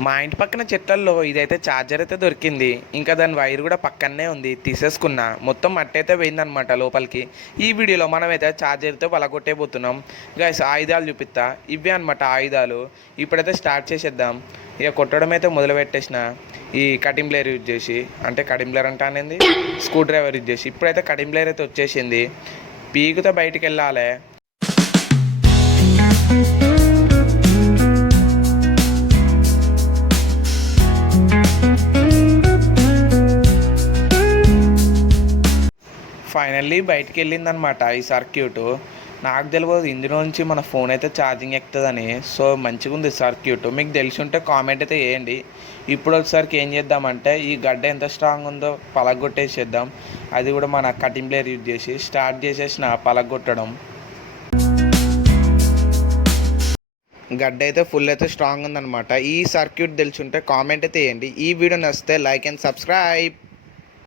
మా ఇంటి పక్కన చెట్లల్లో ఇదైతే ఛార్జర్ అయితే దొరికింది. ఇంకా దాని వైర్ కూడా పక్కనే ఉంది, తీసేసుకున్నా. మొత్తం మట్టి అయితే పోయిందనమాట లోపలికి. ఈ వీడియోలో మనమైతే ఛార్జర్తో పలగొట్టేపోతున్నాం. గైస్ ఆయుధాలు చూపిస్తా, ఇవే అనమాట ఆయుధాలు. ఇప్పుడైతే స్టార్ట్ చేసేద్దాం. ఇక కొట్టడం అయితే మొదలు పెట్టేసిన ఈ కటింగ్ బ్లేర్ యూజ్ చేసి, అంటే కటింగ్ బ్లేర్ అంటే అనేది స్క్రూ డ్రైవర్ యూజ్ చేసి. ఇప్పుడైతే కటింగ్ బ్లేర్ అయితే వచ్చేసింది. పీకుతో బయటికి వెళ్ళాలి. ఫైనల్లీ బయటికి వెళ్ళిందనమాట ఈ సర్క్యూట్. నాకు తెలియదు ఇందులో నుంచి మన ఫోన్ అయితే ఛార్జింగ్ ఎక్కుతుందని. సో మంచిగా ఉంది సర్క్యూట్. మీకు తెలిసి ఉంటే కామెంట్ అయితే వేయండి. ఇప్పుడు ఒకసారికి ఏం చేద్దామంటే ఈ గడ్డ ఎంత స్ట్రాంగ్ ఉందో పలగొట్టేసేద్దాం. అది కూడా మన కటింగ్ ప్లేయర్ యూజ్ చేసి స్టార్ట్ చేసేసిన పలగొట్టడం. గడ్డ అయితే ఫుల్ అయితే స్ట్రాంగ్ ఉందన్నమాట. ఈ సర్క్యూట్ తెలిసి ఉంటే కామెంట్ అయితే వేయండి. ఈ వీడియో నచ్చితే లైక్ అండ్ సబ్స్క్రైబ్.